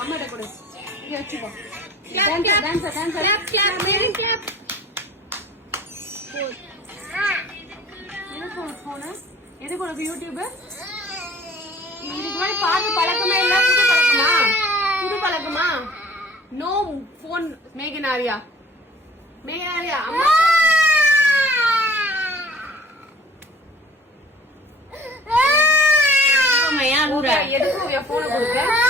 அம்மாட்ட கொடு. இங்க வச்சுக்கோ. டான்ஸ். எதுக்கு உனக்கு போனு? எதுக்கு உனக்கு யூடியூப்? இதுக்கு முன்னாடி பார்த்து பழக்கமே இல்ல, புது பழக்கமா? நோ போன் மேகனாரியா. அம்மா எதுக்கு போனை கொடுக்க?